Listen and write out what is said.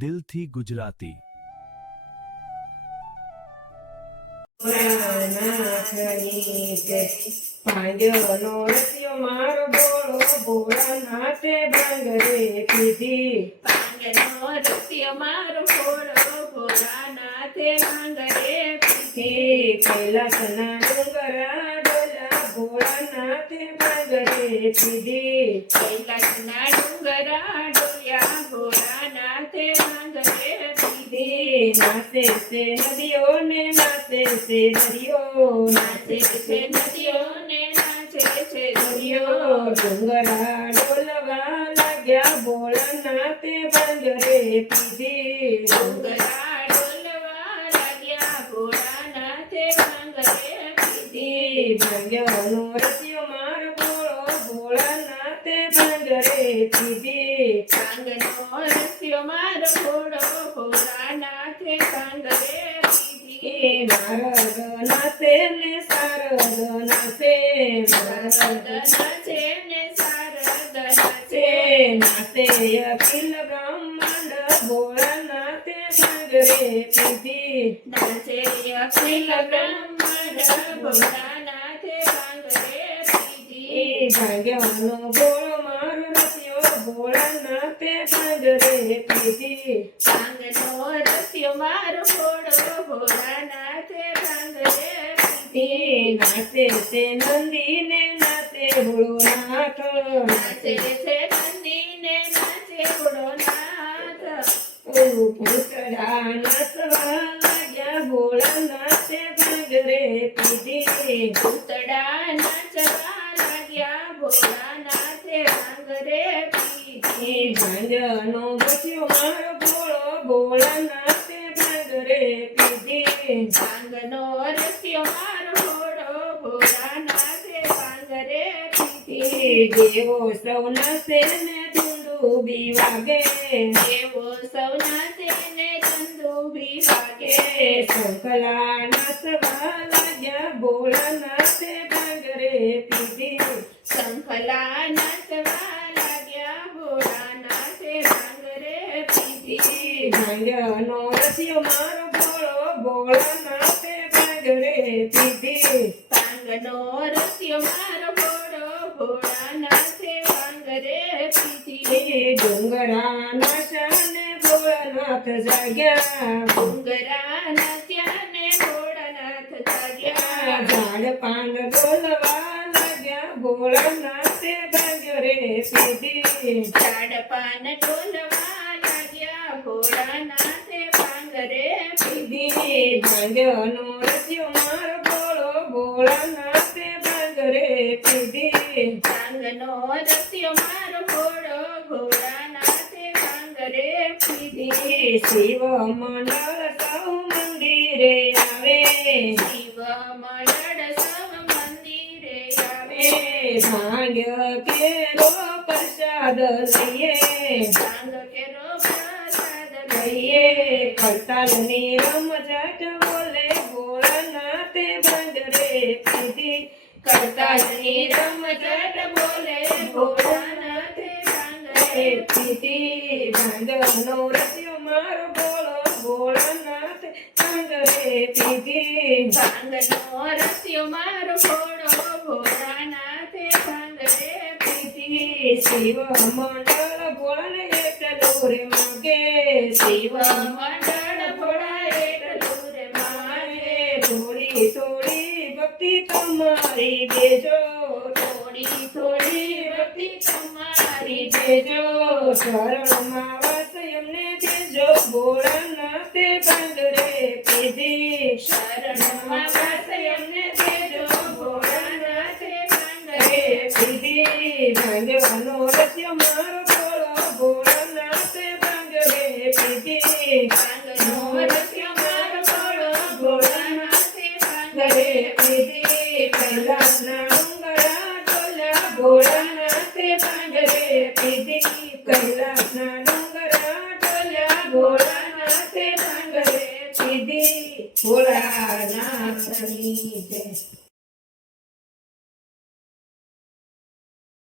દિલથી ગુજરાતી. પાંજરનો રસ્યો મારો બોળો ભોળાનાથે ભાંગરે પીધી. પાંજરનો રસ્યો મારો બોળો ભોળાનાથે ભાંગરે પીધી. કૈલાસના ડુંગરા ડોલા ભોળાનાથે ભાંગરે પીધી. કૈલાસના ડુંગરા ડોલ્યા ભોળાનાથે ભાંગરે પીધી. નાચે છે નદીઓ ને નાચે છે દરિયો, નાચે છે નદીઓ ને નાચે છે દરિયો. ડુંગરા ડોલવા લાગ્યા ભોળાનાથે ભાંગરે પીધી. ડુંગરા ડોલવા લાગ્યા ભોળાનાથે ભાંગરે પીધી. ભાંગ્યાનો રસ્યો મારો ભોળો ભોળાનાથે ભાંગરે પીધી. ભાંગનો રસ્યો મારો ભોળો ભોળાનાથે ભાંગરે પીધી. નારદ નાચે ને શારદ નાચે, નારદ નાચે ને શારદ નાચે. નાચે અખિલ બ્રહ્માંડ ભોળાનાથે ભાંગરે પીધી. નાચે અખિલ બ્રહ્માંડ ભોળાનાથે ભાંગરે પીધી. ભાંગ્યાનો ભોળો મારો રસ્યો ભોળાનાથે ભાંગરે પીધી. ભાંગનો રસ્યો મારો ભોળો ભોળાનાથે ભાંગરે પીધી. નાચે છે નંદી ને નાચે ભોળોનાથ, નાચે છે નંદી ને નાચે ભોળોનાથ. પૂતળા નાચવા લાગ્યા ભોળાનાથે ભાંગરે પીધી. પૂતળા નાચવા લાગ્યા ભોળાનાથે ભાંગરે પીધી. ભાંજનો બચ્યો મારો ભોળો ભોળાનાથે ભાંગરે પીધી. ભાંગનો રસ્યો મારો ભોળો ભોળાનાથે ભાંગરે પીધી. દેવો સૌ નાચે ને ધૂંધુબી વાગે, દેવો સૌ નાચે ને ચંદુભી વાગે. શંખલા નાચવા લાગ્યા ભોળાનાથે ભાંગરે પીધી. શંખલા નાચવા લાગ્યા ભોળાનાથે ભાંગરે પીધી. ભાંગ્યાનો રસ્યો મારો ભોળો ભોળાનાથે ભાંગરે પીધી. ભાંગનો રસ્યો મારો ભોળો ભોળાનાથે ભાંગરે પીધી. ડુંગરા નાચા ને ભોળાનાથ જાગ્યા, ડુંગરા નાચ્યા ને ભોળાનાથ જાગ્યા. ઝાડ પાન ડોલવા લાગ્યા ભોળાનાથે ભાંગરે પીધી. ઝાડ પાન ડોલવા લાગ્યા ભોળાનાથે ભાંગરે પીધી. ભાંગ્યાનો રસ્યો મારો ભોળો ભોળાનાથે ભાંગરે પીધી. ભાંગનો રસ્યો મારો ભોળો ભોળાનાથે ભાંગરે પીધી. શિવ મંડળ સૌ મંદિરે આવે, શિવ મંડળ સૌ મંદિરે આવે. ભાંગ્ય કેરો પ્રસાદ લઈએ, ભાંગ કેરો પ્રસાદ લઈએ. ખડતાલની રમઝટ બોલે ભોળાનાથે ભાંગરે પીધી. કરતાલની રમઝટ બોલે ભોળાનાથે ભાંગરે પીધી. ભાંગનો રસ્યો મારો ભોળો ભોળાનાથે ભાંગરે પીધી. ભાંગનો રસ્યો મારો ભોળો ભોળાનાથે ભાંગરે પીધી. શિવ મંડળ ભોળાને એકલું રે માગે, શિવ મંડળ ભોળા એટલું રે માગે. થોડી થોડી ભક્તિ તમારી દેજો, થોડી થોડી ભક્તિ તમારી દેજો. શરણમાં વાસ એમને દેજો ભોળાનાથે ભાંગરે પીધી. શરણમાં વાસ એમને દેજો ભોળાનાથે ભાંગરે પીધી. ભાંગવાનો રસ્યો મારો ભોળો ભોળાનાથે ભાંગરે પીધી. ભાંગનો રસ્યો મારો ભોળો ભોળાનાથે ભાંગરે ભાંગરે પીધી. કૈલાસના ડુંગરા ડોલા ભોળાનાથે ભાંગરે પીધી.